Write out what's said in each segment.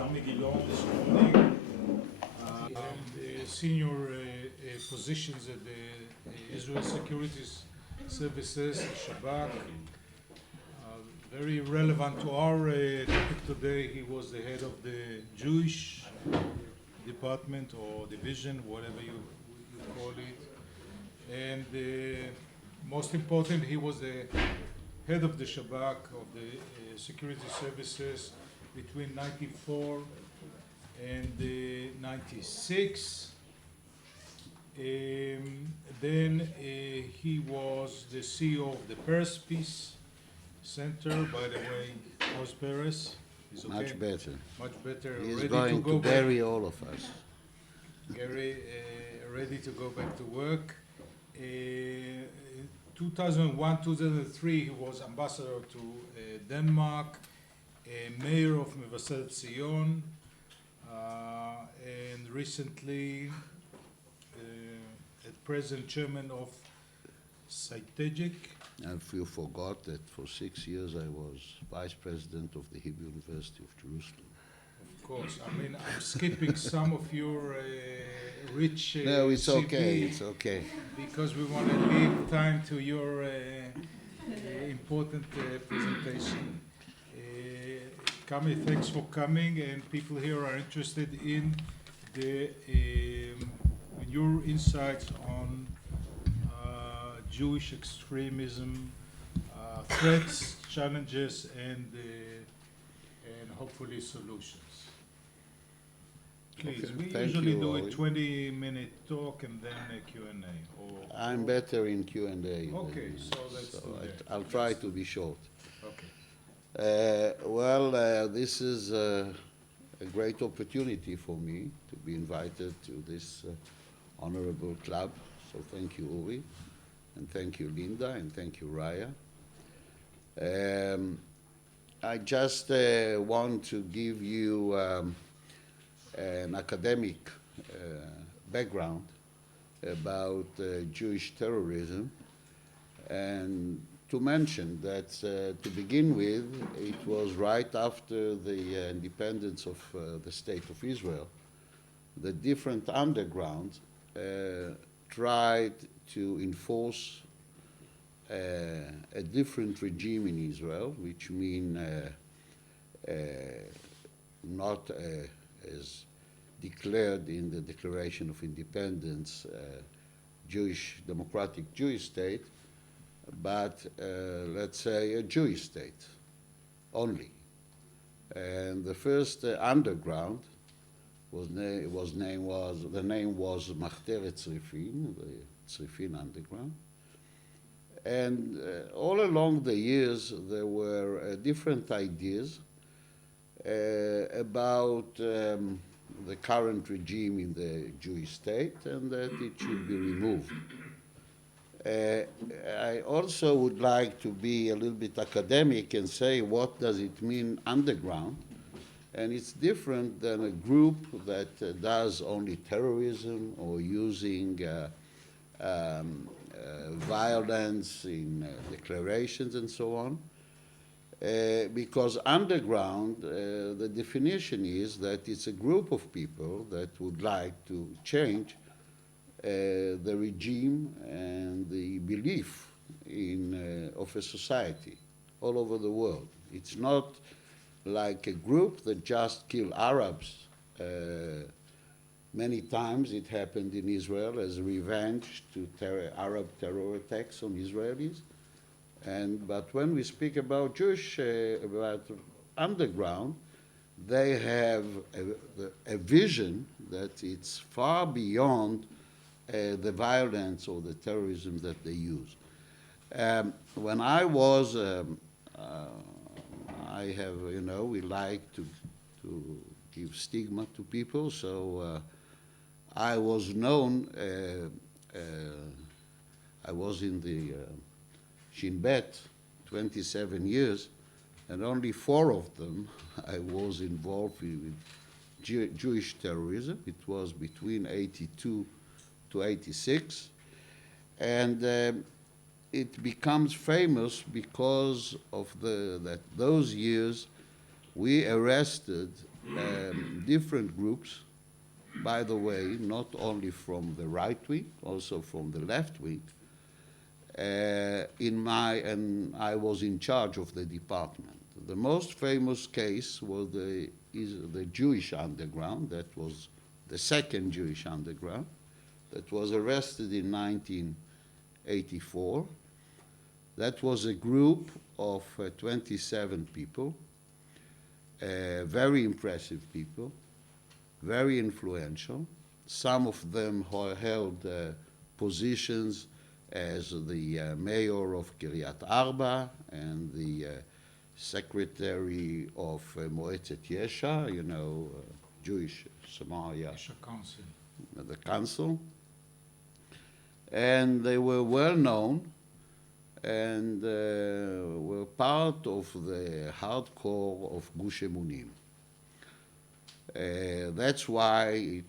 Carmi Gilon this morning, and senior positions at the Israel Security Services, Shabak. Very relevant to our topic today. He was the head of the Jewish department or division, whatever you call it. And most important, he was the head of the Shabak, of the security services between 94 and 96. Then he was the CEO of the Paris Peace Center. By the way, how's Paris? He's okay? Much better. Much better. He's ready going to go bury back. all of us. Gary, ready to go back to work. 2001, 2003, he was ambassador to Denmark, mayor of Mevaset Zion, and recently at present chairman of Strategic. And if you forgot that for 6 years I was vice president of the Hebrew University of Jerusalem. Of course, I mean, I'm skipping some of your rich No, it's CV okay, it's okay. because we want to leave time to your important presentation. Carmi, thanks for coming, and people here are interested in the in your insights on Jewish extremism, threats, challenges, and hopefully solutions. Please, Okay, we thank usually you, do a Oli. 20-minute talk and then a Q&A. I'm better in Q&A. Okay, so let's do that. I'll try to be short. Okay. This is a great opportunity for me to be invited to this honorable club. So thank you, Uri, and thank you, Linda, and thank you, Raya. I just want to give you an academic background about Jewish terrorism, and to mention that to begin with, it was right after the independence of the State of Israel. The different undergrounds tried to enforce a different regime in Israel, which mean not as declared in the Declaration of Independence, democratic Jewish state, but let's say a Jewish state only. And the first underground the name was Machteret Tzrifin, the Tzrifin underground. And all along the years, there were different ideas about the current regime in the Jewish state and that it should be removed. I also would like to be a little bit academic and say what does it mean underground, and it's different than a group that does only terrorism or using violence in declarations and so on. Because underground, the definition is that it's a group of people that would like to change the regime and the belief of a society all over the world. It's not like a group that just kill Arabs. Many times it happened in Israel as revenge to Arab terror attacks on Israelis. But when we speak about about underground, they have a vision that it's far beyond the violence or the terrorism that they use. When I was, we like to give stigma to people, so I was known, I was in the Shin Bet 27 years, and only 4 of them I was involved with Jewish terrorism. It was between 82 to 86, and it becomes famous because of those years we arrested different groups, by the way, not only from the right wing, also from the left wing, and I was in charge of the department. The most famous case was the Jewish underground. That was the second Jewish underground that was arrested in 1984. That was a group of 27 people, very impressive people, very influential. Some of them held positions as the mayor of Kiryat Arba and the secretary of Moetzet Yesha, Jewish Samaria, Council. the council. And they were well known and were part of the hardcore of Gush Emunim. That's why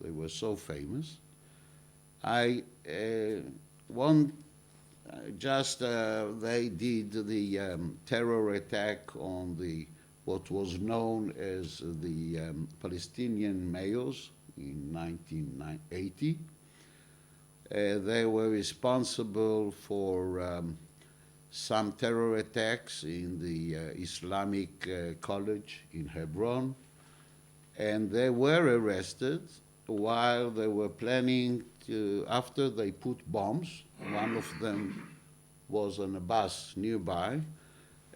they were so famous. They did the terror attack on what was known as the Palestinian mayors in 1980. They were responsible for some terror attacks in the Islamic College in Hebron, and they were arrested while they were planning after they put bombs. One of them was on a bus nearby,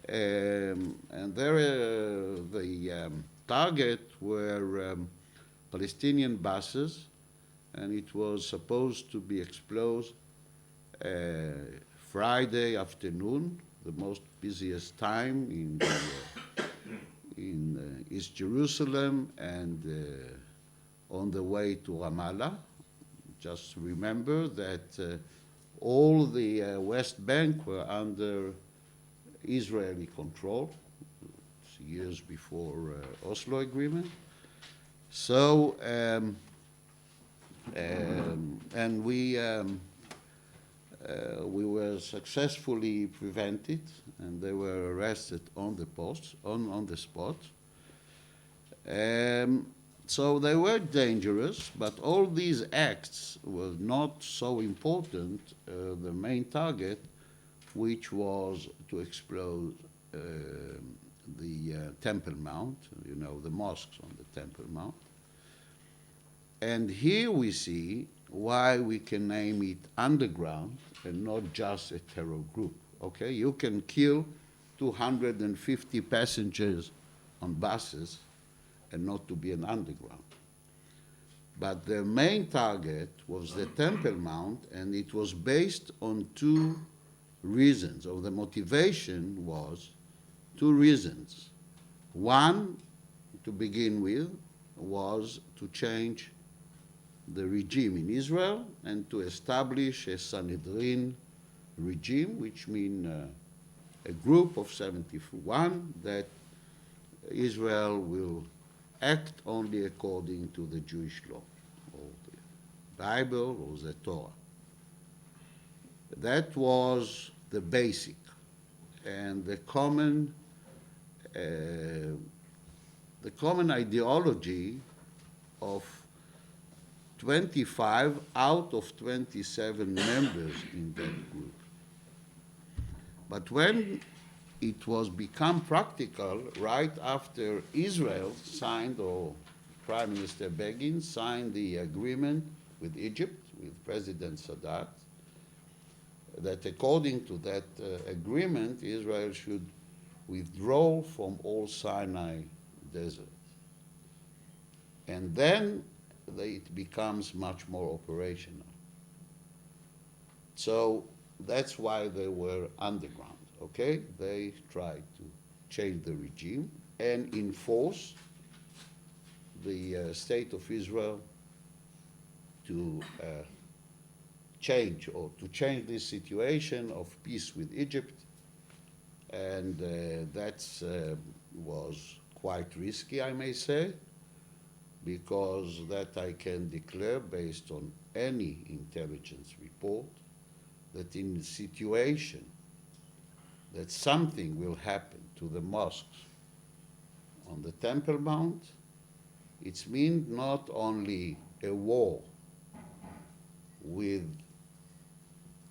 and the target were Palestinian buses, and it was supposed to be exploded Friday afternoon, the most busiest time in East Jerusalem and on the way to Ramallah. Just remember that all the West Bank were under Israeli control. It's years before Oslo Agreement. So, and we were successfully prevented, and they were arrested on the spot. So they were dangerous, but all these acts were not so important. The main target, which was to explode the Temple Mount, the mosques on the Temple Mount. And here we see why we can name it underground and not just a terror group. Okay, you can kill 250 passengers on buses and not to be an underground. But the main target was the Temple Mount, and it was based on two reasons, or the motivation was two reasons. One, to begin with, was to change the regime in Israel and to establish a Sanhedrin regime, which means a group of 71 that Israel will act only according to the Jewish law, or the Bible, or the Torah. That was the basic, and the common ideology of 25 out of 27 members in that group. But when it was become practical, right after Israel signed, or Prime Minister Begin signed the agreement with Egypt, with President Sadat, that according to that agreement, Israel should withdraw from all Sinai desert. And then it becomes much more operational. So that's why they were underground, okay? They tried to change the regime and enforce the state of Israel to change this situation of peace with Egypt. And that was quite risky, I may say, because that I can declare based on any intelligence report that in the situation that something will happen to the mosques on the Temple Mount. It means not only a war with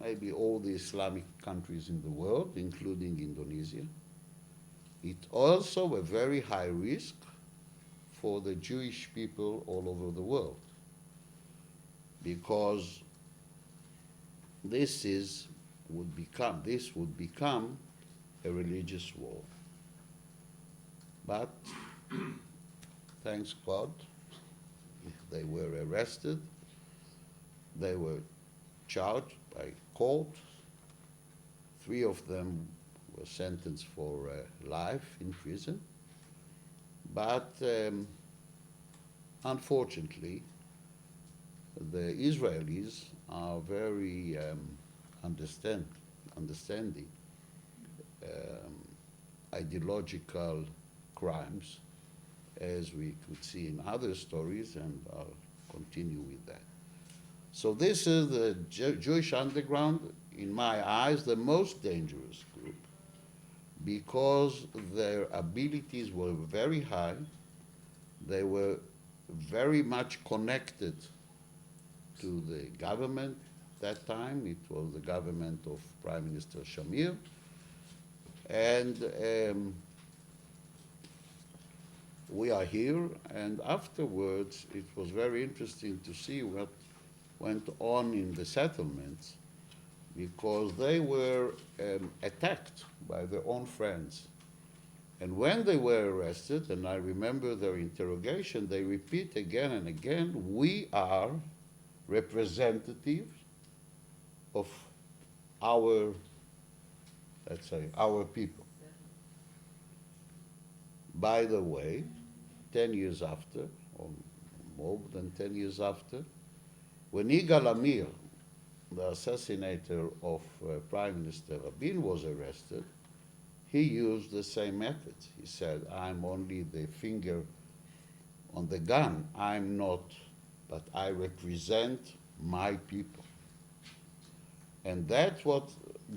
maybe all the Islamic countries in the world, including Indonesia. It's also a very high risk for the Jewish people all over the world, because this would become a religious war. But thanks God, they were arrested, they were charged by court. 3 of them were sentenced for life in prison. But unfortunately, the Israelis are very understanding ideological crimes, as we could see in other stories, and I'll continue with that. So this is the Jewish underground, in my eyes, the most dangerous group, because their abilities were very high. They were very much connected to the government that time. It was the government of Prime Minister Shamir. And we are here, and afterwards it was very interesting to see what went on in the settlements, because they were attacked by their own friends. And when they were arrested, and I remember their interrogation, they repeat again and again, we are representatives of our, let's say, our people. By the way, 10 years after, or more than 10 years after, when Yigal Amir, the assassinator of Prime Minister Rabin, was arrested, he used the same methods. He said, I'm only the finger on the gun. I'm not, but I represent my people. And that's what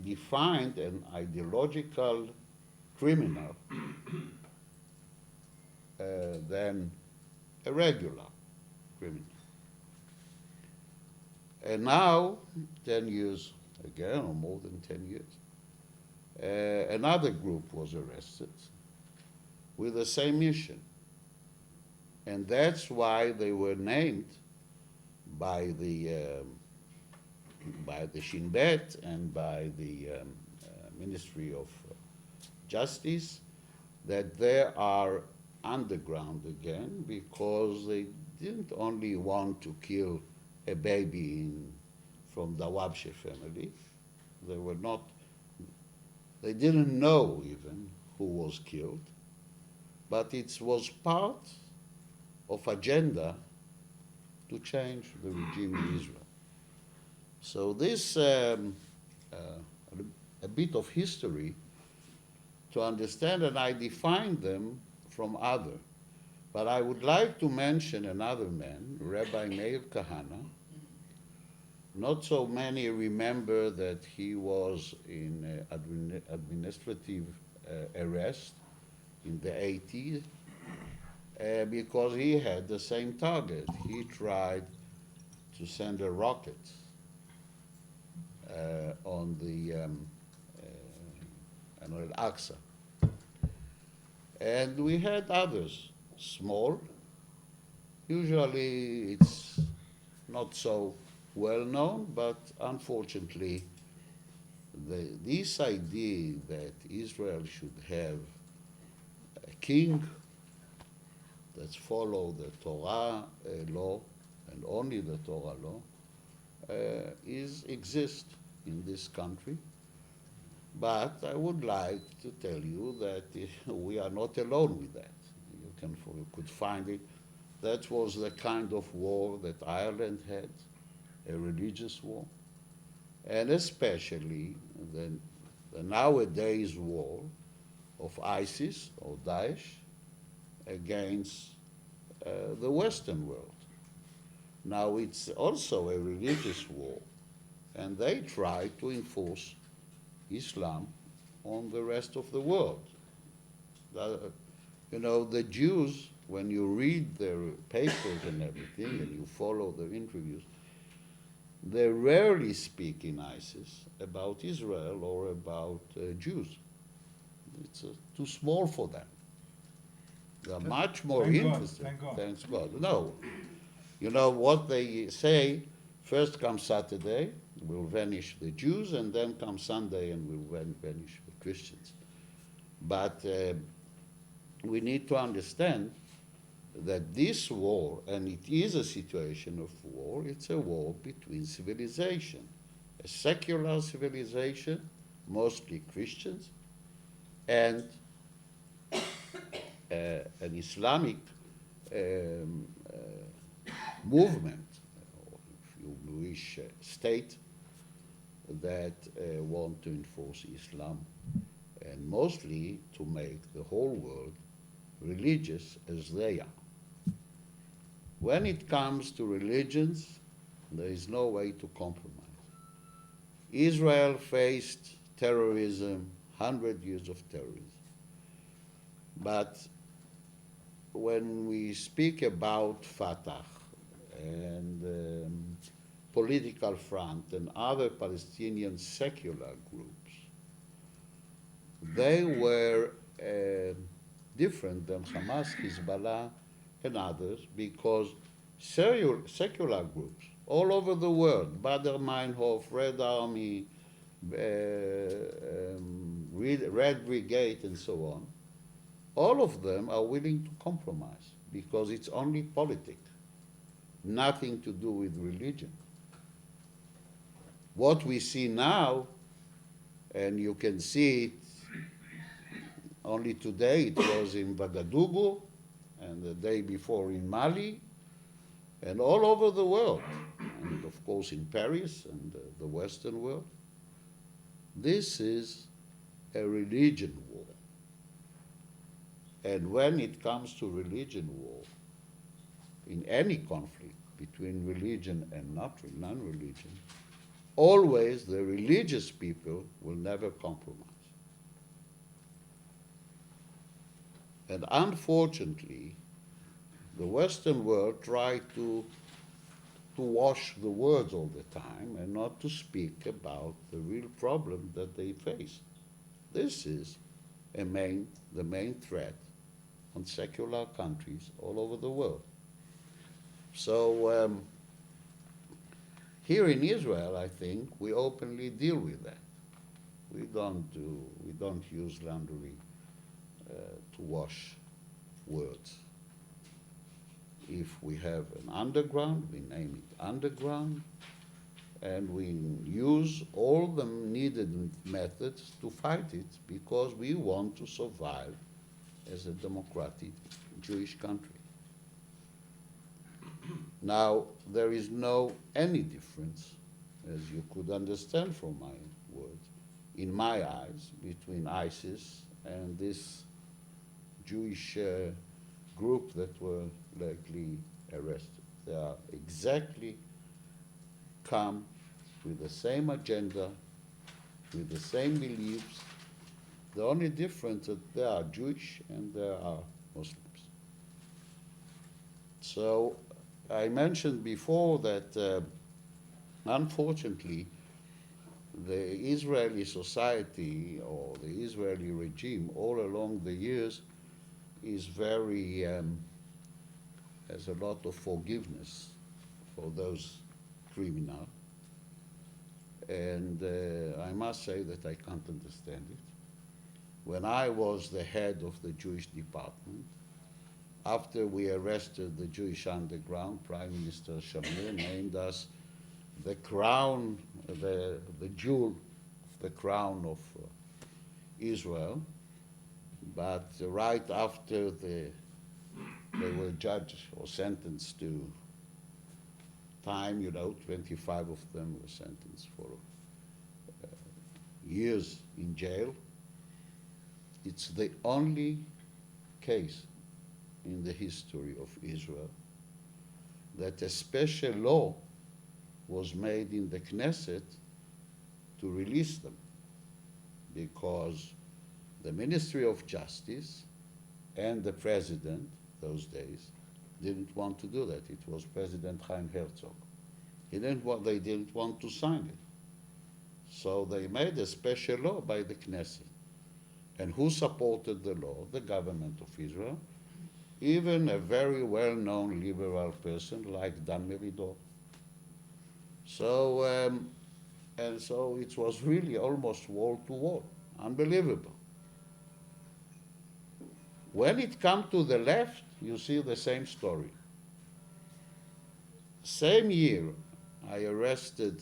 defined an ideological criminal than a regular criminal. And now, 10 years again, or more than 10 years, another group was arrested with the same mission. And that's why they were named by the Shin Bet and by the Ministry of Justice, that they are underground again, because they didn't only want to kill a baby from the Wabshe family. They didn't know even who was killed, but it was part of agenda to change the regime in Israel. So this, a bit of history to understand, and I defined them from other. But I would like to mention another man, Rabbi Meir Kahana. Not so many remember that he was in administrative arrest in the 80s because he had the same target. He tried to send a rocket on the Al-Aqsa. And we had others, small. Usually it's not so well known, but unfortunately, this idea that Israel should have a king that follow the Torah law, and only the Torah law, exists in this country. But I would like to tell you that we are not alone with that. You could find it. That was the kind of war that Ireland had, a religious war, and especially the nowadays war of ISIS or Daesh against the Western world. Now it's also a religious war, and they try to enforce Islam on the rest of the world. You know, the Jews, when you read their papers and everything, and you follow their interviews, they rarely speak in ISIS about Israel or about Jews. It's too small for them. They're much more Thank God, interested. thank God. Thanks God. No. You know what they say, first comes Saturday, we'll vanish the Jews, and then comes Sunday and we'll vanish the Christians. But we need to understand that this war, and it is a situation of war, it's a war between civilization. A secular civilization, mostly Christians, and an Islamic movement, or if you wish, state, that want to enforce Islam, and mostly to make the whole world religious as they are. When it comes to religions, there is no way to compromise. Israel faced terrorism, 100 years of terrorism. But when we speak about Fatah and Political Front and other Palestinian secular groups, they were different than Hamas, Hezbollah, and others because secular groups all over the world, Badr Meinhof, Red Army, Red Brigade, and so on, all of them are willing to compromise because it's only politics, nothing to do with religion. What we see now, and you can see it only today, it was in Ouagadougou, and the day before in Mali, and all over the world, and of course in Paris and the Western world. This is a religion war. And when it comes to religion war, in any conflict between religion and non-religion, always the religious people will never compromise. And unfortunately, the Western world try to wash the words all the time and not to speak about the real problem that they face. This is the main threat on secular countries all over the world. So here in Israel, I think we openly deal with that. We don't use laundry to wash words. If we have an underground, we name it underground, and we use all the needed methods to fight it because we want to survive as a democratic Jewish country. Now, there is no any difference, as you could understand from my words, in my eyes, between ISIS and this Jewish group that were lately arrested. They are exactly come with the same agenda, with the same beliefs. The only difference is that they are Jewish and they are Muslims. So I mentioned before that unfortunately the Israeli society or the Israeli regime all along the years is very, has a lot of forgiveness for those criminals. And I must say that I can't understand it. When I was the head of the Jewish department, after we arrested the Jewish underground, Prime Minister Shamir named us the crown, the jewel, the crown of Israel. But right after they were judged or sentenced to time, 25 of them were sentenced for years in jail. It's the only case in the history of Israel that a special law was made in the Knesset to release them, because the Ministry of Justice and the president those days didn't want to do that. It was President Chaim Herzog. They didn't want to sign it. So they made a special law by the Knesset. And who supported the law? The government of Israel. Even a very well-known liberal person like Dan Meridor. So, and so it was really almost wall to wall. Unbelievable. When it comes to the left, you see the same story. Same year, I arrested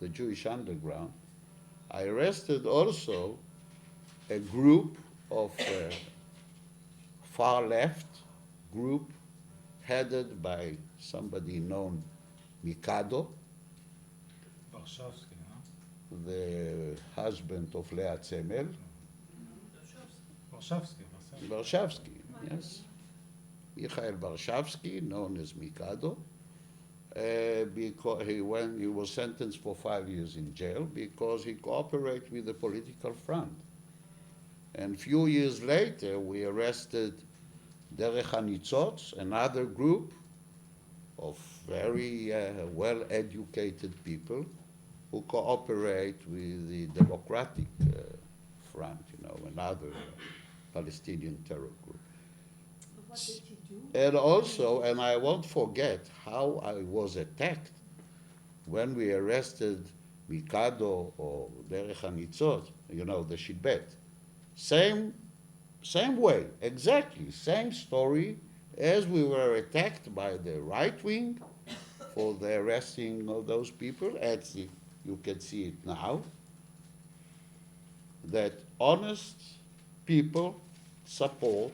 the Jewish underground. I arrested also a group of far left group headed by somebody known Mikado, Warszawski, huh? the husband of Leah Tzemel. Warszawski, yes. Michael Warszawski, known as Mikado, because he was sentenced for 5 years in jail because he cooperated with the political front. And a few years later, we arrested Derech HaNitzotz, another group of very well-educated people who cooperate with the Democratic Front, another Palestinian terror group. What did he do? And also, and I won't forget how I was attacked when we arrested Mikado or Derech HaNitzotz, the Shin Bet. Same way, exactly, same story as we were attacked by the right wing for the arresting of those people. You can see it now, that honest people support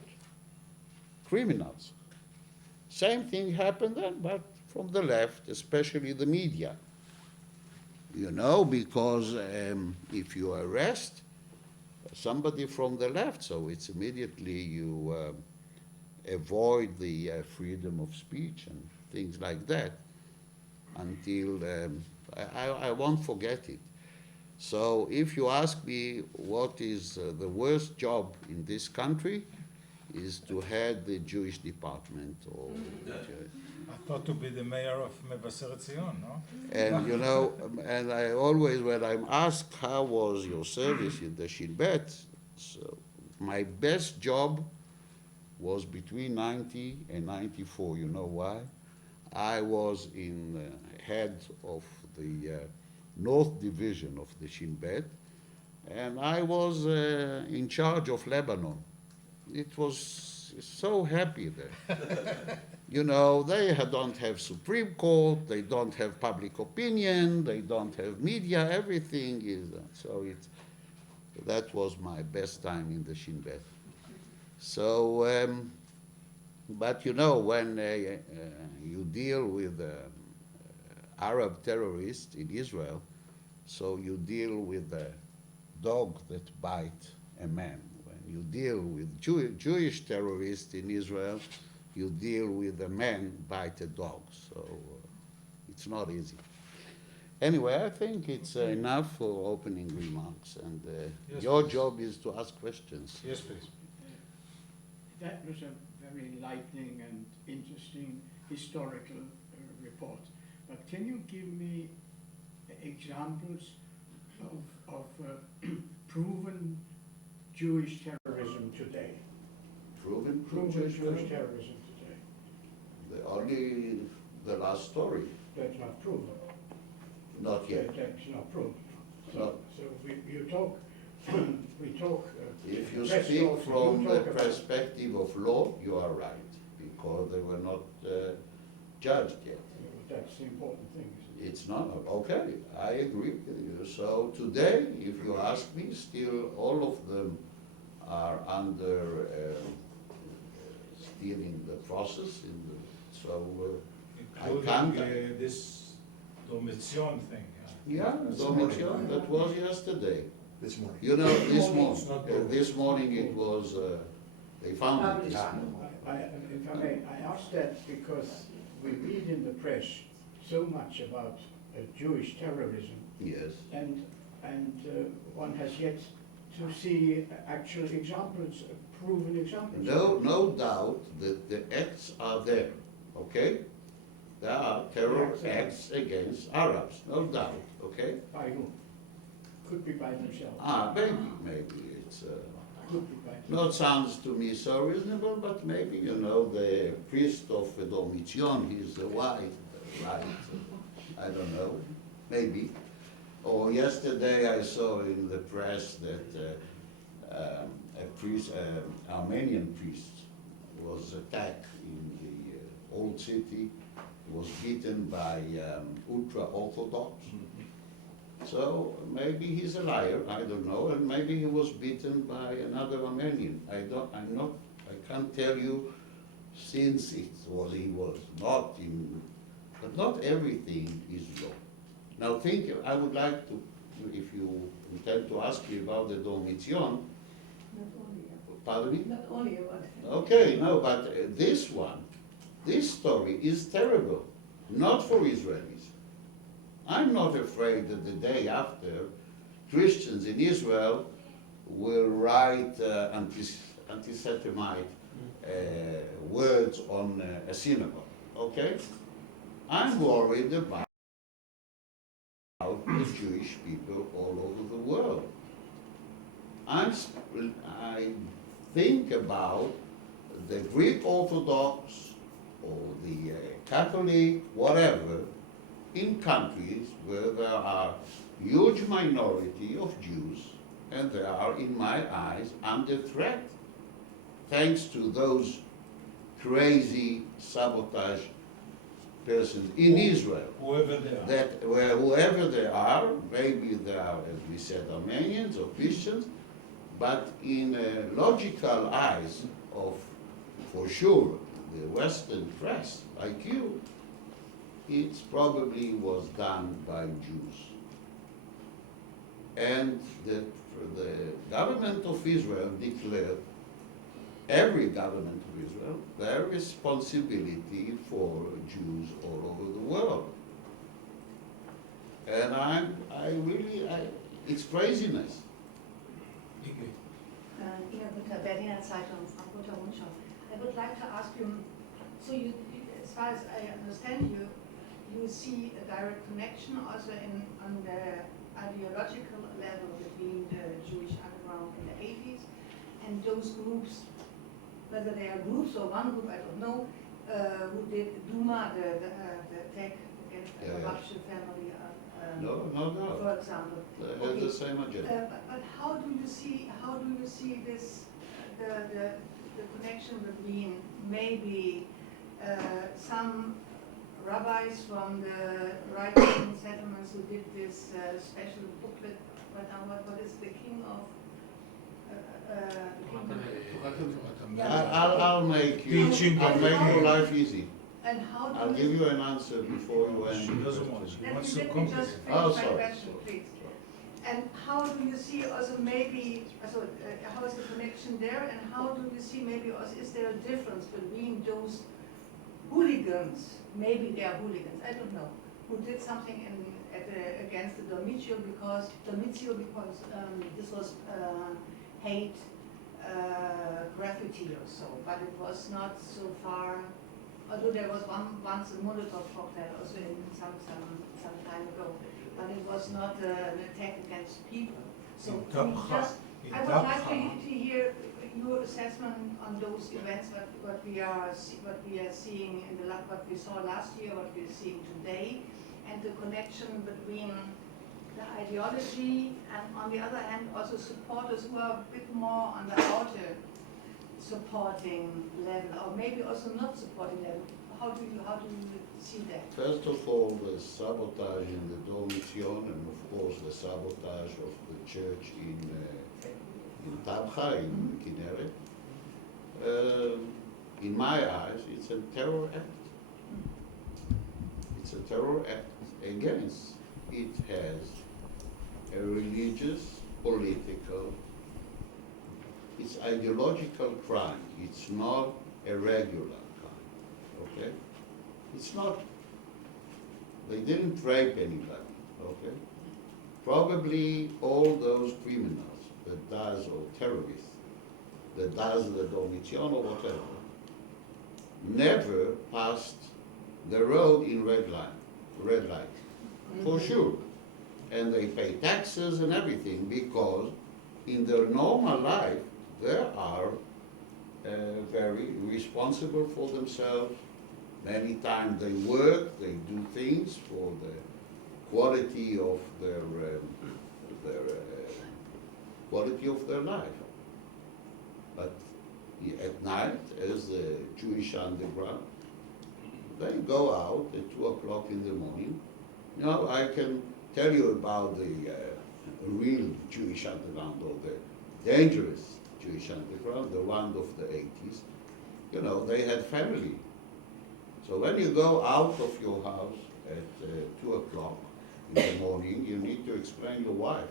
criminals. Same thing happened then, but from the left, especially the media. Because if you arrest somebody from the left, so it's immediately you avoid the freedom of speech and things like that until, I won't forget it. So if you ask me what is the worst job in this country, is to head the Jewish department. I thought to be the mayor of Mevaseret Zion, no? And and I always, when I'm asked how was your service in the Shin Bet, so my best job was between 90 and 94. You know why? I was in head of the North Division of the Shin Bet, and I was in charge of Lebanon. It was so happy there. They don't have Supreme Court, they don't have public opinion, they don't have media, everything is, that was my best time in the Shin Bet. So, but when you deal with Arab terrorists in Israel, so you deal with a dog that bites a man. When you deal with Jewish terrorists in Israel, you deal with a man bite a dog. So it's not easy. Anyway, I think it's enough for opening remarks, and Yes, your please. job is to ask questions. Yes, please. That was a very enlightening and interesting historical report. But can you give me examples of proven Jewish terrorism today? Proven Jewish terrorism today. Only the last story, That's not proven. not yet. That's not proven. No. So you talk, we talk. If you press speak talks, from you the talk about- perspective of law, you are right, because they were not judged yet. That's the important thing, isn't it? It's not, okay, I agree with you. So today, if you ask me, still all of them are under, still in the process, so I Including can't. this Domitzion thing. Yeah, Domitzion, that was yesterday. This morning. This morning it was, they found it this morning. If I may, I ask that because we read in the press so much about Jewish terrorism, Yes. and one has yet to see actual examples, proven examples. No doubt that the acts are there, okay? There are terror acts against Arabs, no doubt, okay? By whom? Could be by themselves. Maybe it's, Could be by not sounds to me so reasonable, but maybe, you know, the priest of Domitian, he's the white, right? I don't know, maybe. Or yesterday I saw in the press that a priest, Armenian priest, was attacked in the old city. He was beaten by ultra-Orthodox. So maybe he's a liar, I don't know, and maybe he was beaten by another Armenian. I can't tell you, since he was not in, but not everything is law. Now I would like to, if you intend to ask me about the Domitian, Not only about. pardon me? Not only about. Okay, no, but this story is terrible, not for Israelis. I'm not afraid that the day after, Christians in Israel will write anti-Semite words on a synagogue, okay? I'm worried about the Jewish people all over the world. I think about the Greek Orthodox or the Catholic, whatever, in countries where there are huge minority of Jews and they are, in my eyes, under threat, thanks to those crazy sabotage persons in Israel. Whoever they are. Whoever they are, maybe they are, as we said, Armenians or Christians, but in logical eyes of, for sure, the Western press, like you, it probably was done by Jews. And the government of Israel declared, every government of Israel, their responsibility for Jews all over the world. And it's craziness. Ingrid Berliner Zeitung, Frankfurter Rundschau. I would like to ask you, so you, as far as I understand you see a direct connection also on the ideological level between the Jewish underground in the 80s and those groups, whether they are groups or one group, I don't know, who did Duma, the attack against the Halachic family, No. for example. They have the same agenda. But how do you see this the connection between maybe some rabbis from the right-wing settlements who did this special booklet? What is the king of? I'll make your life easy. And how do I'll give you an answer before you end. She doesn't want. She Let wants me to just complicate. finish Oh, my sorry. question, please. And how do you see also maybe, how is the connection there, and how do you see maybe also, is there a difference between those hooligans, maybe they are hooligans, I don't know, who did something against the Domitian because this was hate graffiti or so, but it was not so far, although there was once a Molotov cocktail also in some time ago, but it was not an attack against people. So I would like to hear your assessment on those events, what we are seeing in what we saw last year, what we are seeing today, and the connection between the ideology and, on the other hand, also supporters who are a bit more on the outer supporting level, or maybe also not supporting level. How do you see that? First of all, the sabotage in the Domitian, and of course the sabotage of the church in Tabcha, in Kinneret. In my eyes, it's a terror act. It's a terror act against. It has a religious, political, it's ideological crime. It's not a regular crime, okay? It's not, they didn't rape anybody, okay? Probably all those criminals that does terrorist that does the Domitian or whatever never passed the road in red light, for sure. And they pay taxes and everything because in their normal life they are very responsible for themselves. Many times they work, they do things for the quality of their quality of their life. But at night, as the Jewish underground, they go out at 2 o'clock in the morning. You know, I can tell you about the real Jewish underground or the dangerous Jewish underground, the one of the 80s. You know, they had family. So when you go out of your house at 2 o'clock in the morning, you need to explain your wife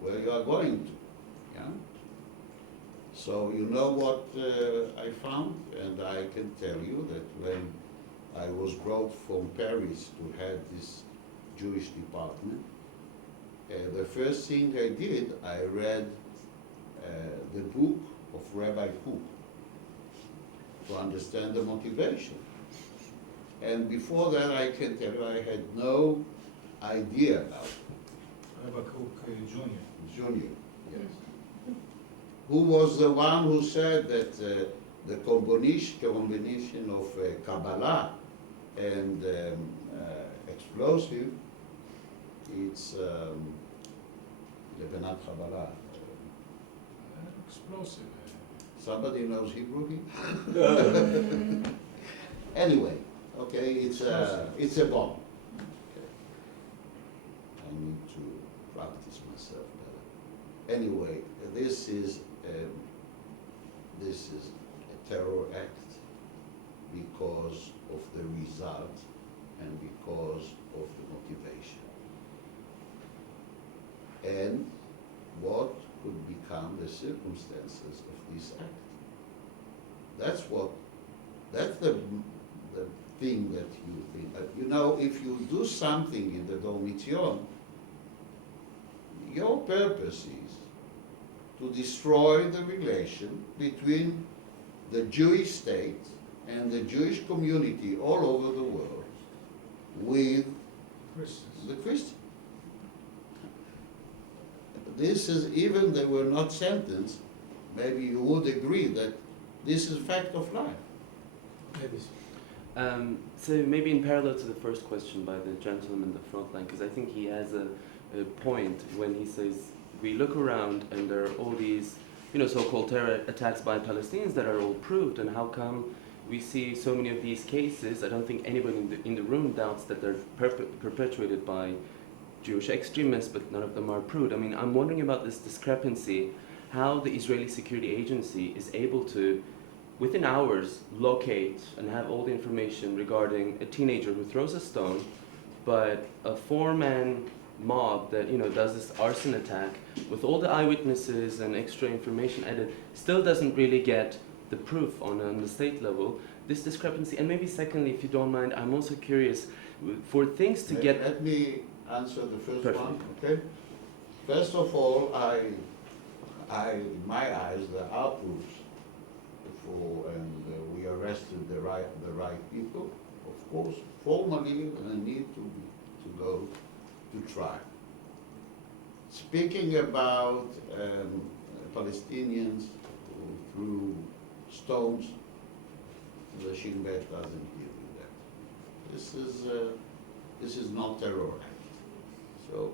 where you are going to. Yeah? So you know what I found, and I can tell you that when I was brought from Paris to head this Jewish department, the first thing I did, I read the book of Rabbi Kook to understand the motivation. And before that, I can tell you, I had no idea about it. Rabbi Cook Jr. Junior, yes. Who was the one who said that the combination of Kabbalah and explosive, it's Lebenat Kabbalah. Explosive. Somebody knows Hebrew here? Anyway, okay, it's a bomb. Okay. I need to practice myself better. Anyway, this is a terror act because of the result and because of the motivation. And what could become the circumstances of this act? That's the thing that you think. You know, if you do something in the Domitian, your purpose is to destroy the relation between the Jewish state and the Jewish community all over the world with the Christians. This is, even they were not sentenced, maybe you would agree that this is a fact of life. So maybe in parallel to the first question by the gentleman in the front line, because I think he has a point when he says, we look around and there are all these, so-called terror attacks by Palestinians that are all proved, and how come we see so many of these cases? I don't think anybody in the room doubts that they're perpetuated by Jewish extremists, but none of them are proved. I mean, I'm wondering about this discrepancy, how the Israeli security agency is able to, within hours, locate and have all the information regarding a teenager who throws a stone, but a 4-man mob that does this arson attack with all the eyewitnesses and extra information added still doesn't really get the proof on the state level. This discrepancy, and maybe secondly, if you don't mind, I'm also curious for things to get. Let me answer the first Perfect. one. Okay. First of all, in my eyes, there are proofs and we arrested the right people. Of course, formally, they need to go to trial. Speaking about Palestinians who threw stones, the Shin Bet doesn't deal with that. This is not terror act. So,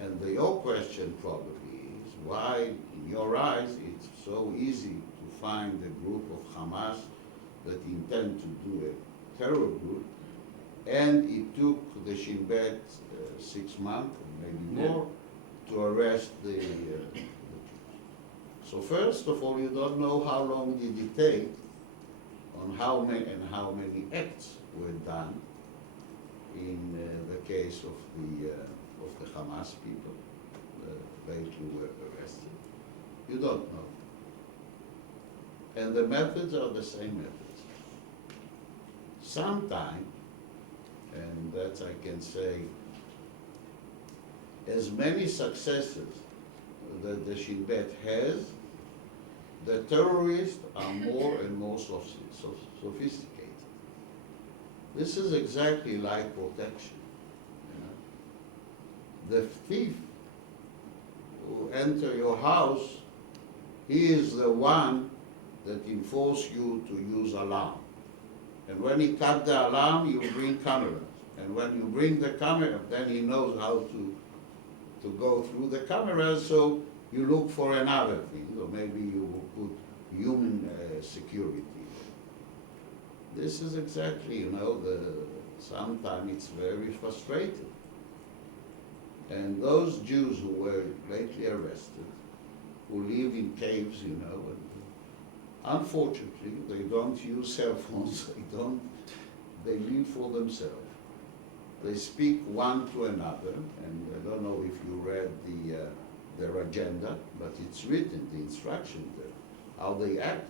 and your question probably is why, in your eyes, it's so easy to find a group of Hamas that intend to do a terror group, and it took the Shin Bet 6 months, or maybe more, to arrest the. So first of all, you don't know how long did it take, on how many acts were done in the case of the Hamas people, those who were arrested. You don't know. And the methods are the same methods. Sometime, and that I can say, as many successes that the Shin Bet has, the terrorists are more and more sophisticated. This is exactly like protection. You know? The thief who enter your house, he is the one that enforce you to use alarm. And when he cut the alarm, you bring cameras. And when you bring the camera, then he knows how to go through the cameras, so you look for another thing, or maybe you will put human security. This is exactly, you know, sometimes it's very frustrating. And those Jews who were lately arrested, who live in caves, you know, and unfortunately, they don't use cell phones, they live for themselves. They speak one to another, and I don't know if you read their agenda, but it's written, the instructions there, how they act.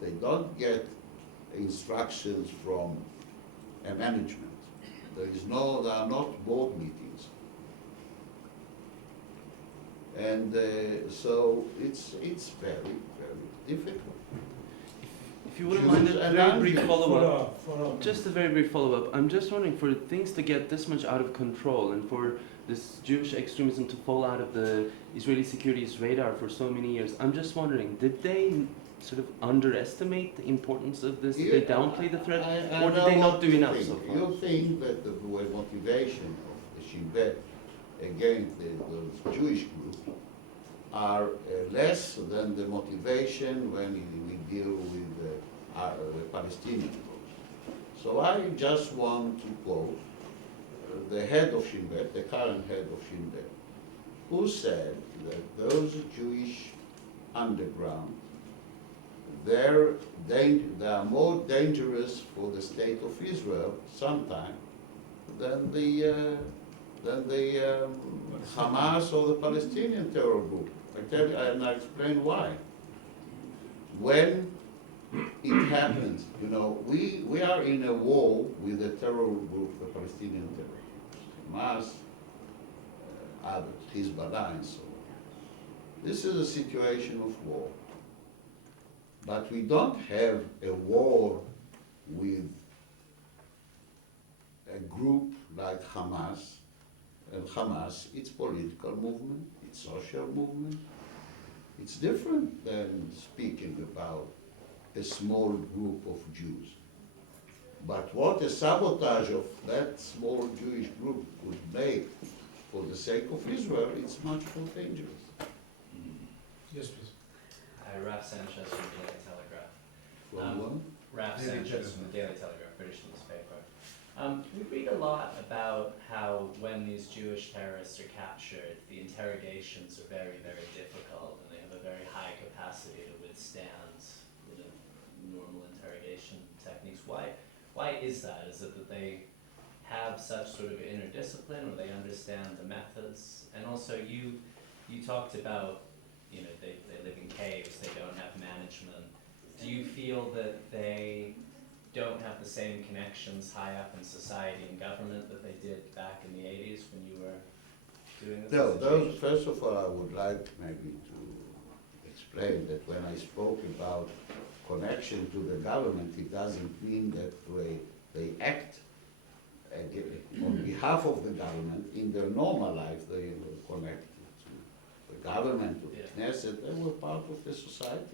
They don't get instructions from a management. There are not board meetings. And so it's very, very difficult. If you wouldn't mind a very brief follow-up. Follow-up. Just a very brief follow-up. I'm just wondering, for things to get this much out of control and for this Jewish extremism to fall out of the Israeli security's radar for so many years, I'm just wondering, did they sort of underestimate the importance of this? Did they downplay the threat? Or did they not do enough so far? You think that the motivation of the Shin Bet against those Jewish groups are less than the motivation when we deal with the Palestinian groups. So I just want to quote the head of Shin Bet, the current head of Shin Bet, who said that those Jewish underground, they are more dangerous for the state of Israel sometimes than the Hamas or the Palestinian terror group. I tell you, and I explain why. When it happens, you know, we are in a war with the terror group, the Palestinian terror, Hamas, others, Hezbollah, and so on. This is a situation of war. But we don't have a war with a group like Hamas. And Hamas, it's political movement, it's social movement. It's different than speaking about a small group of Jews. But what a sabotage of that small Jewish group could make for the sake of Israel, it's much more dangerous. Yes, please. Hi, Raf Sanchez from the Daily Telegraph. From one? Raf Sanchez from the Daily Telegraph, British newspaper. We read a lot about how when these Jewish terrorists are captured, the interrogations are very, very difficult, and they have a very high capacity to withstand, you know, normal interrogation techniques. Why is that? Is it that they have such sort of inner discipline, or they understand the methods? And also, you talked about, you know, they live in caves, they don't have management. Do you feel that they don't have the same connections high up in society and government that they did back in the 80s when you were doing this? No, first of all, I would like maybe to explain that when I spoke about connection to the government, it doesn't mean that they act on behalf of the government. In their normal life, they were connected to the government, to the Knesset. They were part of the society.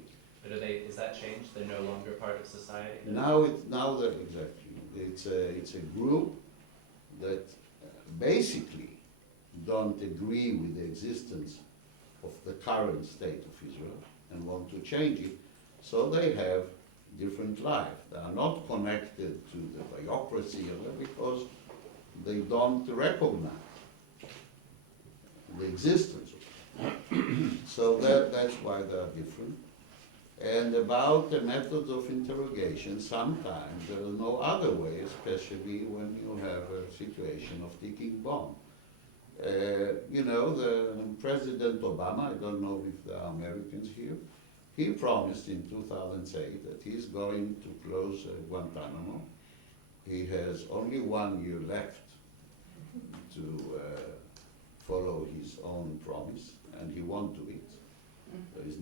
But is that changed? They're no longer part of society? Now exactly. It's a group that basically don't agree with the existence of the current state of Israel and want to change it. So they have different life. They are not connected to the bureaucracy because they don't recognize the existence of it. So that's why they are different. And about the methods of interrogation, sometimes there is no other way, especially when you have a situation of ticking bomb. You know, the President Obama, I don't know if there are Americans here, he promised in 2008 that he's going to close Guantanamo. He has only 1 year left to follow his own promise, and he won't do it.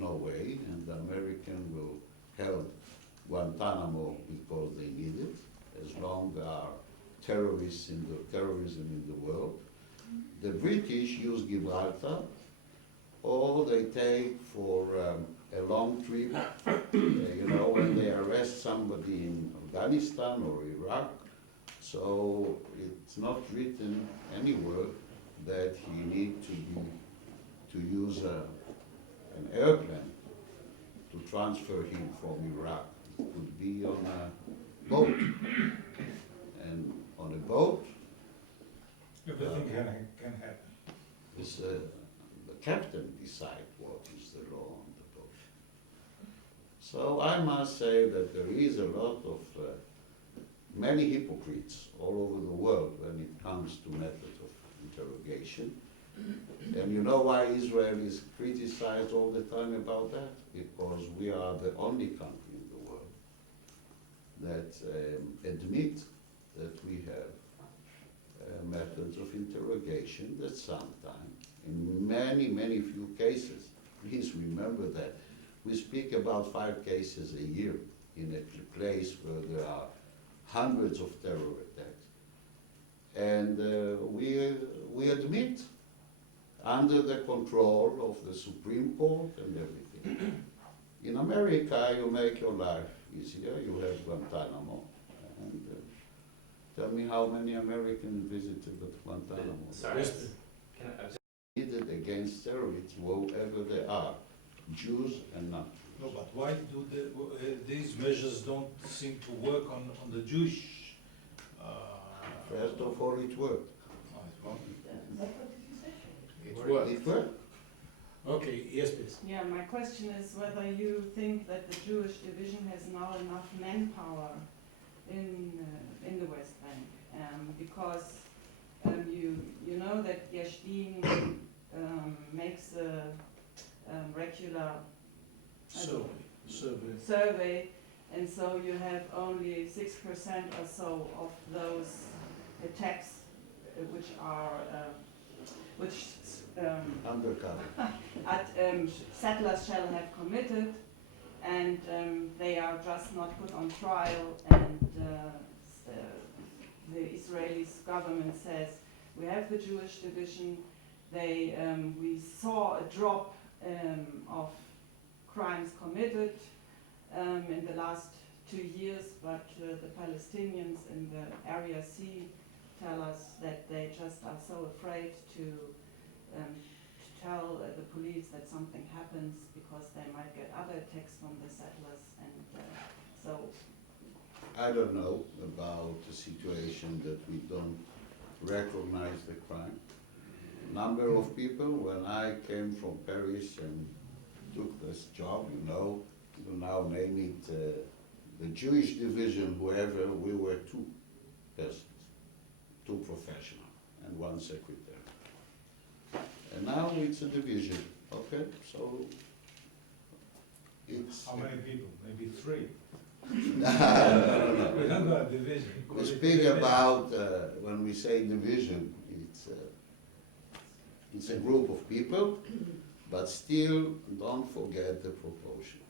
no way, and the American will help Guantanamo because they need it, as long there are terrorism in the world. The British use Gibraltar, or they take for a long trip, when they arrest somebody in Afghanistan or Iraq. So it's not written anywhere that he needs to use an airplane to transfer him from Iraq. It could be on a boat. And on a boat, Everything can happen. the captain decides what is the law on the boat. So I must say that there is a lot of many hypocrites all over the world when it comes to methods of interrogation. And you know why Israel is criticized all the time about that? Because we are the only country in the world that admit that we have methods of interrogation that sometimes, in many, many few cases, please remember that, we speak about 5 cases a year in a place where there are hundreds of terror attacks. And we admit, under the control of the Supreme Court and everything. In America, you make your life easier. You have Guantanamo. And tell me how many Americans visited Guantanamo. Sorry, can I was Needed against terrorists, wherever they are, Jews and not. No, but why do these measures don't seem to work on the Jewish? First of all, it worked. Oh, it won't. It worked. Okay, yes, please. Yeah, my question is whether you think that the Jewish division has now enough manpower in the West Bank, because you know that Yashdin makes a regular survey, and so you have only 6% or so of those attacks which are Undercover. settlers shall have committed, and they are just not put on trial, and the Israeli government says we have the Jewish division. We saw a drop of crimes committed in the last 2 years, but the Palestinians in the Area C tell us that they just are so afraid to tell the police that something happens because they might get other attacks from the settlers, and so. I don't know about a situation that we don't recognize the crime. Number of people, when I came from Paris and took this job, you now name it the Jewish division, whoever, we were 2 persons, 2 professionals and 1 secretary. And now it's a division, okay? So it's... How many people? Maybe 3. No. We don't know a division. We speak about, when we say division, it's a group of people, but still don't forget the proportion.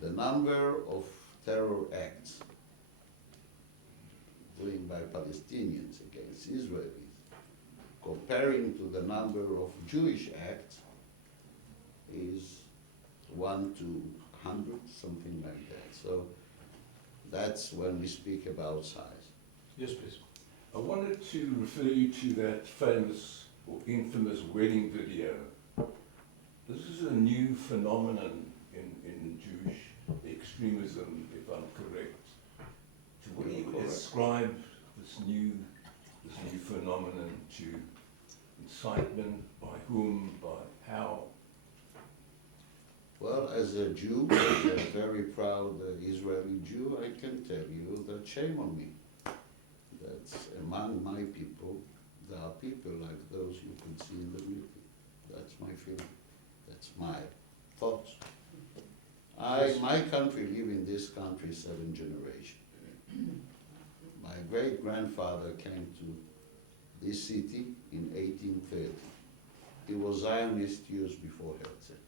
The number of terror acts doing by Palestinians against Israelis, comparing to the number of Jewish acts, is 1 to 100, something like that. So that's when we speak about size. Yes, please. I wanted to refer you to that famous or infamous wedding video. This is a new phenomenon in Jewish extremism, if I'm correct. To what do you ascribe this new phenomenon to? Incitement, by whom, by how? Well, as a Jew, as a very proud Israeli Jew, I can tell you that shame on me. That among my people, there are people like those you can see in the movie. That's my feeling. That's my thoughts. My country live in this country 7 generations. My great-grandfather came to this city in 1830. He was Zionist years before Herzl.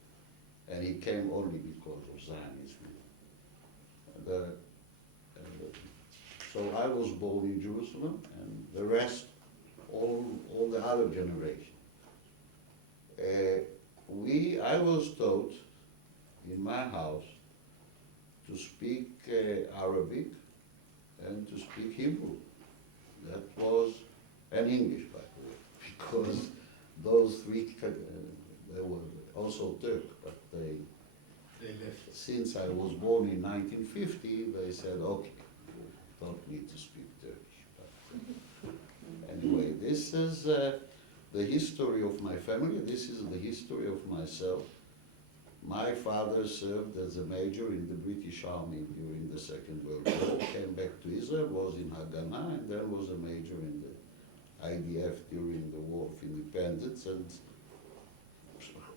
and he came only because of Zionism. The, so I was born in Jerusalem, and the rest, all the other generation. I was taught in my house to speak Arabic and to speak Hebrew. That was, and English, by the way, because those three, they were also Turk, but they left. Since I was born in 1950, they said, okay, you don't need to speak Turkish. But anyway, this is the history of my family. This is the history of myself. My father served as a major in the British Army during the Second World War, came back to Israel, was in Haganah, and then was a major in the IDF during the War of Independence, and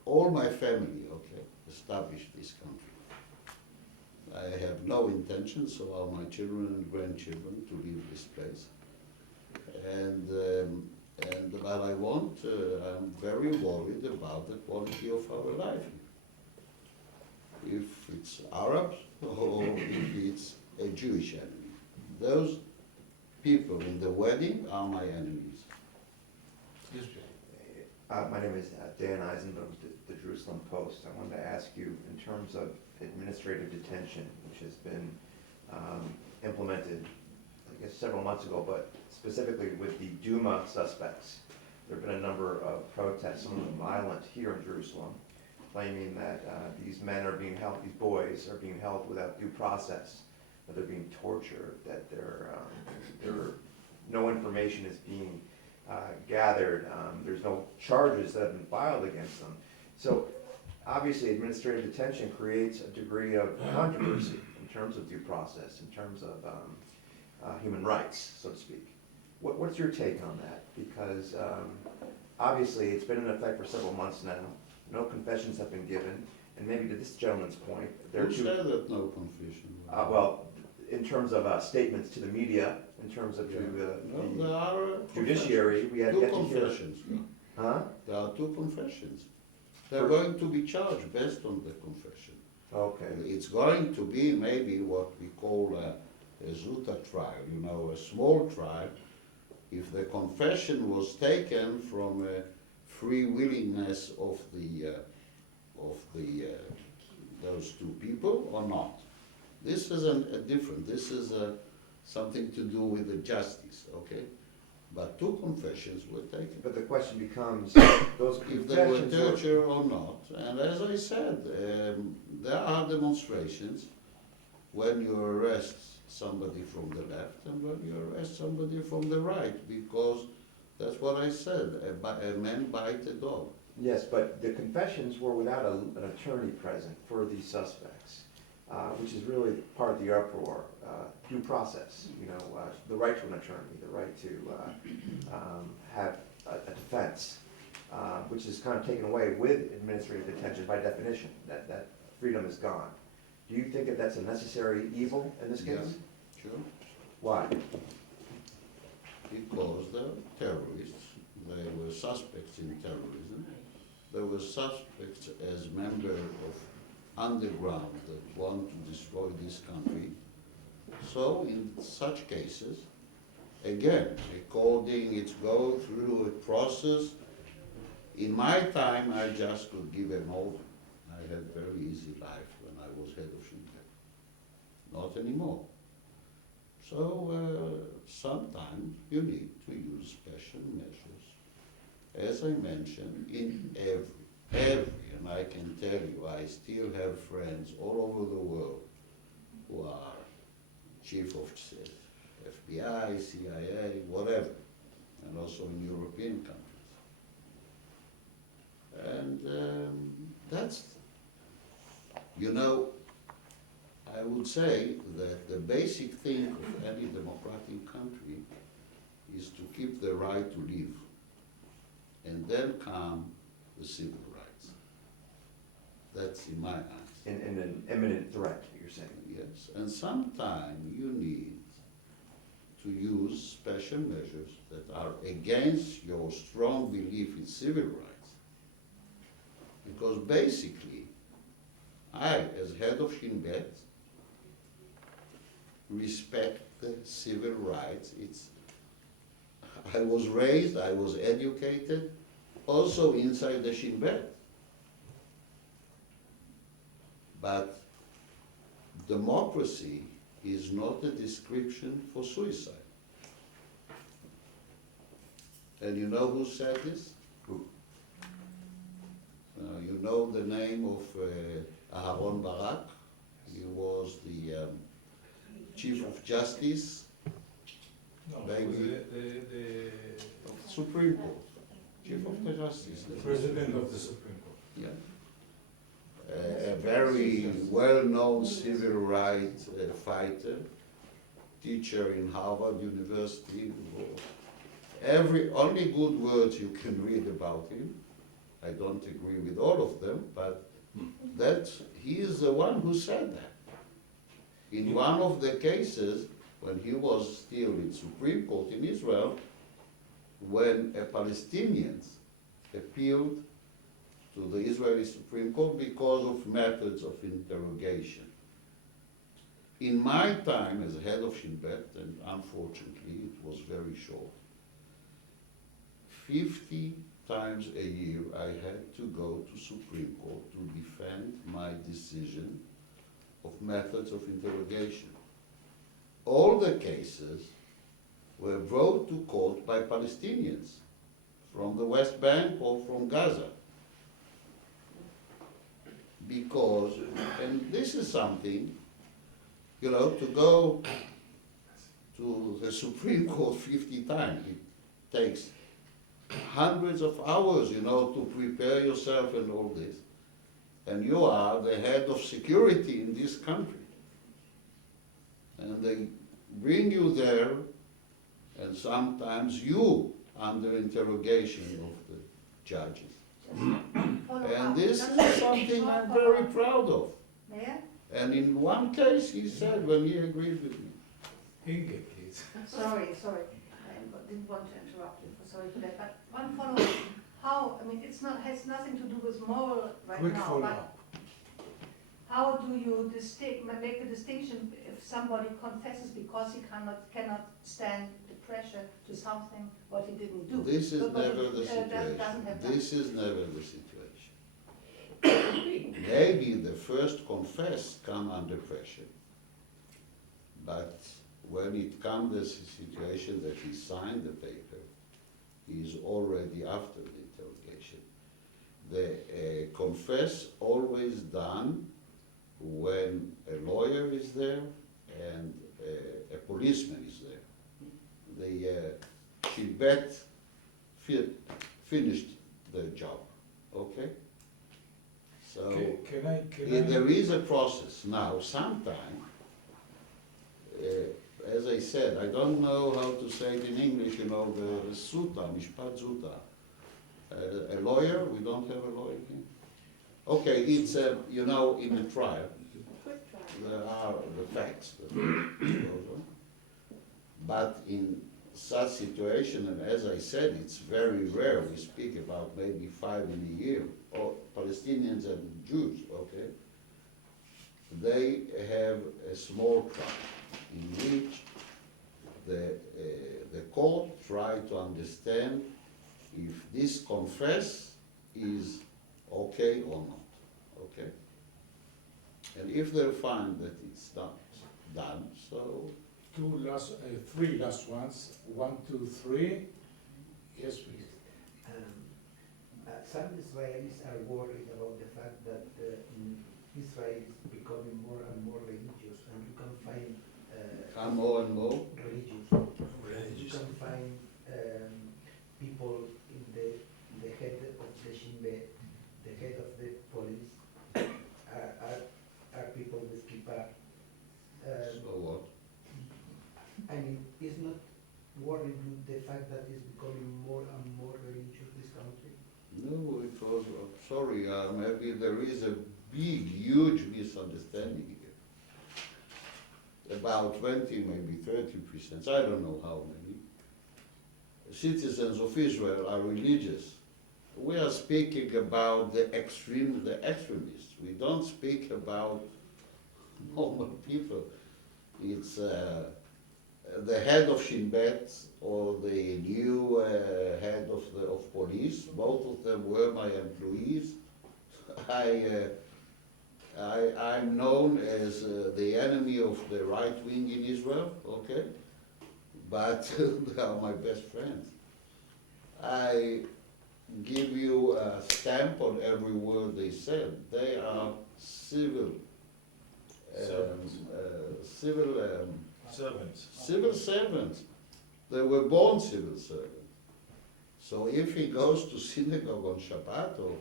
all my family, okay, established this country. I have no intention, so are my children and grandchildren, to leave this place. And what I want, I'm very worried about the quality of our life. If it's Arabs or if it's a Jewish enemy. Those people in the wedding are my enemies. My name is Dan Eisenberg, the Jerusalem Post. I wanted to ask you, in terms of administrative detention, which has been implemented, I guess, several months ago, but specifically with the Duma suspects, there have been a number of protests, some of them violent, here in Jerusalem, claiming that these men are being held, these boys are being held without due process, that they're being tortured, that no information is being gathered, there's no charges that have been filed against them. So obviously administrative detention creates a degree of controversy in terms of due process, in terms of human rights, so to speak. What's your take on that? Because obviously it's been in effect for several months now. No confessions have been given, and maybe to this gentleman's point, there are Who two. said that no confession? Well, in terms of statements to the media, in terms of Yeah. to No, there are judiciary, we have two yet to hear. confessions. Huh? There are two confessions. They're going to be charged based on the confession. Okay. It's going to be maybe what we call a Zuta trial, you know, a small trial. If the confession was taken from a free willingness of those two people or not. This is a different, this is something to do with the justice, okay? But two confessions were taken. But the question becomes, those If they were confessions torture or not, and as I said, there are demonstrations when you arrest somebody from the left and when you arrest somebody from the right, because that's what I said, a man bite a dog. Yes, but the confessions were without an attorney present for these suspects, which is really part of the uproar. Due process, you know, the right to an attorney, the right to have a defense, which is kind of taken away with administrative detention by definition. That freedom is gone. Do you think that that's a necessary evil in this case? Yeah, sure. Why? Because they're terrorists. They were suspects in terrorism. They were suspects as members of underground that want to destroy this country. So in such cases, again, it's go through a process. In my time, I just could give an order. I had a very easy life when I was head of Shinkai. Not anymore. So sometimes you need to use special measures. As I mentioned, in every, and I can tell you, I still have friends all over the world who are chief of FBI, CIA, whatever, and also in European countries. And that's, you know, I would say that the basic thing of any democratic country is to keep the right to live, and then come the civil rights. That's in my eyes. In an imminent threat, you're saying? Yes, and sometimes you need to use special measures that are against your strong belief in civil rights. Because basically, I, as head of Shin Bet, respect the civil rights. I was raised, I was educated, also inside the Shin Bet. But democracy is not a description for suicide. And you know who said this? Who? You know the name of Aharon Barak. He was the Chief of Justice No, Maybe- the of the Supreme Court. Chief of the Justice. President of the Supreme Court. Yeah. A very well-known civil rights fighter, teacher in Harvard University. Only good words you can read about him. I don't agree with all of them, but that he is the one who said that. In one of the cases, when he was still in Supreme Court in Israel, when a Palestinian appealed to the Israeli Supreme Court because of methods of interrogation. In my time as head of Shin Bet, and unfortunately it was very short, 50 times a year I had to go to Supreme Court to defend my decision of methods of interrogation. All the cases were brought to court by Palestinians from the West Bank or from Gaza. Because, and this is something, to go to the Supreme Court 50 times, it takes hundreds of hours, to prepare yourself and all this. And you are the head of security in this country. And they bring you there, and sometimes you under interrogation of the judges. And this is something I'm very proud of. Yeah? And in one case, he said, when he agreed with me, Inge, please. Sorry, I didn't want to interrupt you, sorry for that, but one follow-up. How, it's not, has nothing to do with moral right Quick now, but follow-up. how do you make a distinction if somebody confesses because he cannot stand the pressure to something what he didn't do? this is But never it, the doesn't situation. have This is never the situation. Maybe the first confess come under pressure, but when it comes to the situation that he signed the paper, he is already after the interrogation. The confess always done when a lawyer is there and a policeman is there. The Shin Bet finished the job, okay? So there is a process. Now, sometimes, as I said, I don't know how to say it in English, the suta, mishpat zuta. A lawyer, we don't have a lawyer here. Okay, it's, in a trial, there are the facts that goes on. But in such situation, and as I said, it's very rare, we speak about maybe 5 in a year, or Palestinians and Jews, okay? They have a small trial in which the court try to understand if this confess is okay or not, okay? And if they find that it's not done, so Three last ones. 1, 2, 3. Yes, please. Some Israelis are worried about the fact that Israel is becoming more and more religious, and you can find more and more. religious. You can find people in the head of the Shin Bet, the head of the police, are people with kippah. So what? Is not worried with the fact that it's becoming more and more religious, this country? No, it was, sorry, maybe there is a big, huge misunderstanding here. About 20, maybe 30%, I don't know how many. Citizens of Israel are religious, we are speaking about the extremists. We don't speak about normal people. It's the head of Shin Bet or the new head of police. Both of them were my employees. I'm known as the enemy of the right wing in Israel, okay? But they are my best friends. I give you a stamp on every word they said. They are civil servants. They were born civil servants. So if he goes to synagogue on Shabbat or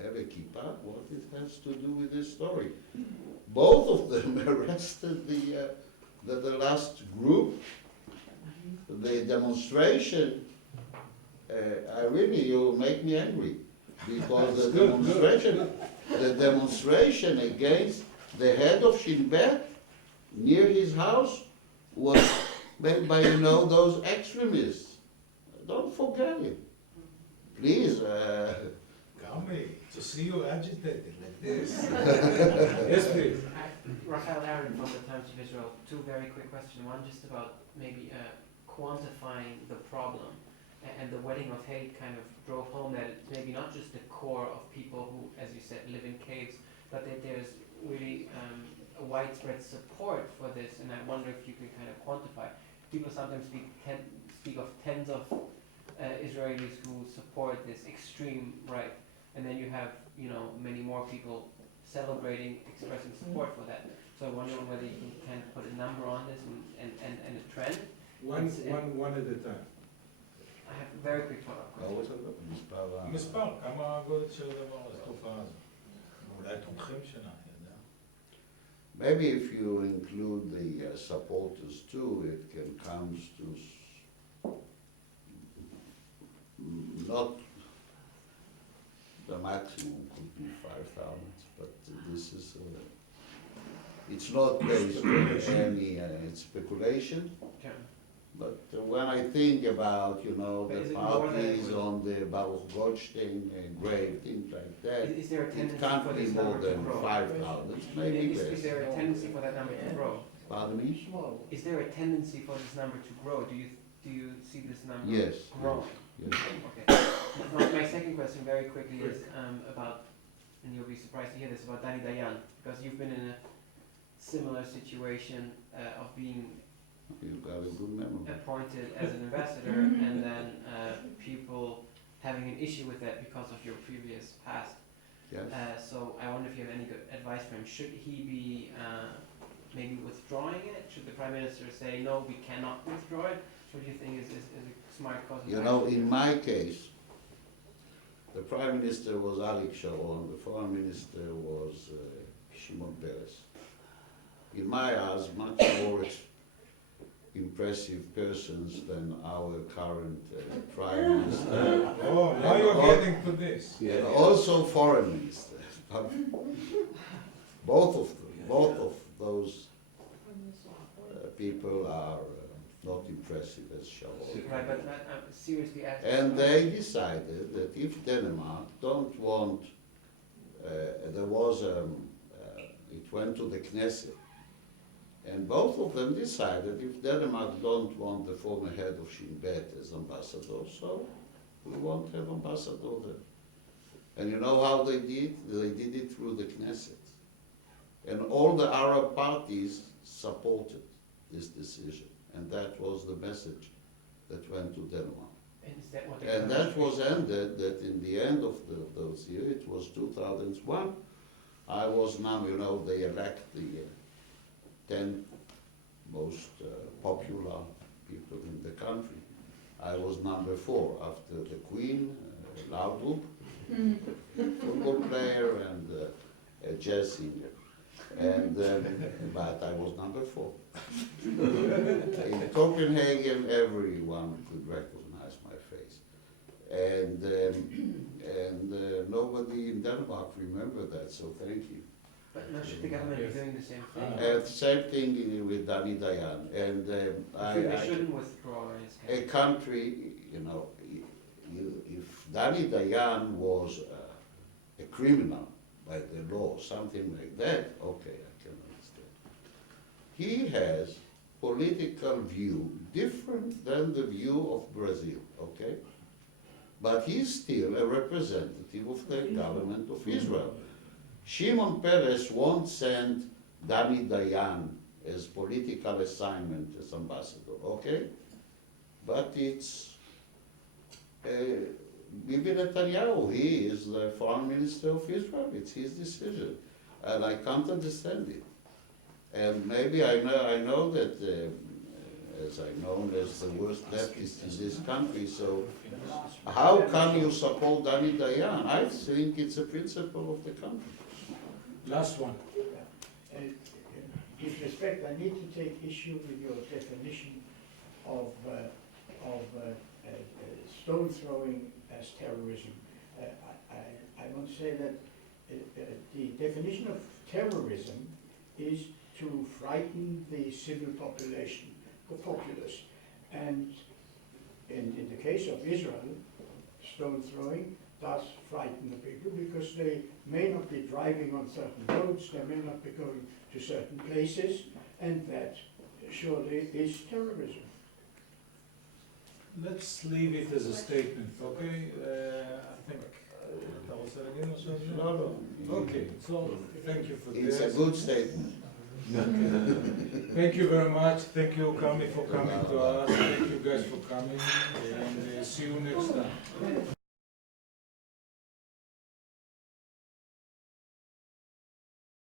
have a kippah, what it has to do with this story? Both of them arrested the last group. The demonstration, you make me angry, because the demonstration against the head of Shin Bet near his house was made by, those extremists. Don't forget it. Please. Carmi, to see you agitated like this. Yes, please. Raphael Aaron from the Times of Israel. Two very quick questions. One just about maybe quantifying the problem, and the wedding of hate kind of drove home that it's maybe not just the core of people who, as you said, live in caves, but that there's really a widespread support for this. And I wonder if you can kind of quantify. People sometimes speak of tens of Israelis who support this extreme right, and then you have many more people celebrating, expressing support for that. So I wonder whether you can kind of put a number on this and a trend. One at a time. I have a very quick follow-up question. מספר, כמה הגודל של הדבר הזה, התופעה הזאת? אולי תומכים שלה, יודע? Maybe if you include the supporters too, it can come to not the maximum could be 5,000, but this is it's not based on any speculation. Okay. But when I think about, But is the it more than- parties on the Baruch Goldstein grave, things like that, Is there a it tendency can't for be this more number to than grow? 5,000, maybe Is less. there a tendency for that number to grow? Pardon me? Is there a tendency for this number to grow? Do you see this number Yes. growing? Yes. Okay. My second question, very quickly, is about, and you'll be surprised to hear this, about Dani Dayan, because you've been in a similar situation of being You've got a good memory. appointed as an ambassador, and then people having an issue with that because of your previous past. Yes. So I wonder if you have any good advice for him. Should he be maybe withdrawing it? Should the Prime Minister say, no, we cannot withdraw it? What do you think is a smart course of action? In my case, the Prime Minister was Arik Sharon, the Foreign Minister was Shimon Peres. In my eyes, much more impressive persons than our current Prime Minister. Oh, now you're getting to this. And also Foreign Minister. Both of those people are not impressive as Sharon. Right, but I'm seriously asking. And they decided that if Denmark don't want, it went to the Knesset, and both of them decided if Denmark don't want the former head of Shin Bet as ambassador, so we won't have ambassador there. And you know how they did? They did it through the Knesset. And all the Arab parties supported this decision. And that was the message that went to Denmark. And is that what And that was ended, that in the end of those years, it was 2001, I was now, they elect the 10 most popular people in the country. I was number 4 after the Queen, Laudrup, football player, and a jazz singer. And but I was number 4. In Copenhagen, everyone could recognize my face, and nobody in Denmark remembered that. So thank you. But no, should the government be doing the same thing? And same thing with Dani Dayan. And They shouldn't withdraw in his a case. country, if Danny Dayan was a criminal by the law, something like that, okay, I can understand. He has political view different than the view of Brazil, okay? But he's still a representative of the government of Israel. Shimon Peres won't send Danny Dayan as political assignment as ambassador, okay? But it's Bibi Netanyahu, he is the foreign minister of Israel, it's his decision. And I can't understand it. And maybe I know that, as I'm known as the worst leftist in this country, so how can you support Danny Dayan? I think it's a principle of the country. Last one. With respect, I need to take issue with your definition of stone throwing as terrorism. I want to say that the definition of terrorism is to frighten the civil population, the populace. And in the case of Israel, stone throwing does frighten the people because they may not be driving on certain roads, they may not be going to certain places, and that surely is terrorism. Let's leave it as a statement, okay? I think, אתה רוצה להגיד משהו על זה? No, no. Okay, so thank you for It's this. a good statement. Thank you very much. Thank you, Carmi, for coming to us. Thank you guys for coming, and see you next time.